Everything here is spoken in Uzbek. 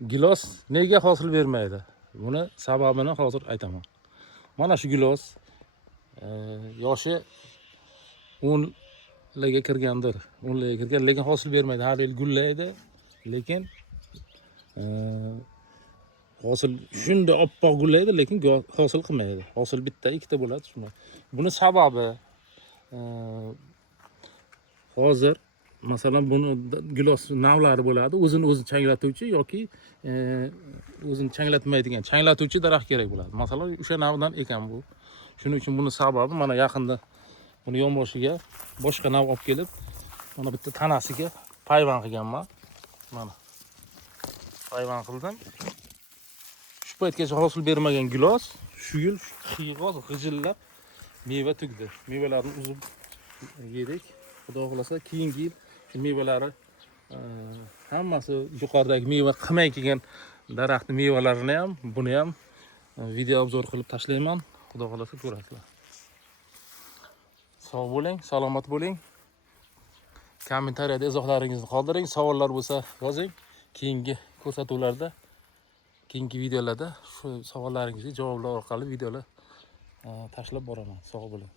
gilos nega hosil bermaydi? Buni sababini hozir aytaman. Mana shu gilos yoshi 10larga kirgandir. 10larga kirgan, lekin hosil bermaydi. Har yil gullaydi, lekin hosil shunda oppoq gullaydi, lekin hosil qilmaydi. Hosil bitta, ikkita bo'ladi shunday. Buni sababi hozir masalan buni gilos navlari bo'ladi. O'zini o'zi changlatuvchi yoki o'zini changlatmaydigan changlatuvchi daraxt kerak bo'ladi. Masalan, o'sha navdan ekan bu. Shuning uchun buni sababi mana yaqinda buni yonboshiga boshqa nav olib kelib, mana bitta tanasiga payvand qilganman. Mana payvand qildim. Shu paytgacha hosil bermagan gilos shu yil qiyg'oz g'ijillab meva tugdi. Mevalarni uzib yedik. Xudo xolasa keyingi yil mevalari hammasi yuqoridagi meva qilmay kelgan daraxtning mevalarini ham, buni ham video obzor qilib tashlayman. Xudo xolasa ko'rasizlar. Sog' bo'ling, salomat bo'ling. Kommentariyada izohlaringizni qoldiring. Savollar bo'lsa yozing. Keyingi ko'rsatuvlarda, keyingi videolarda shu savollaringizga javoblar orqali videolar tashlab boraman. Sog' bo'ling.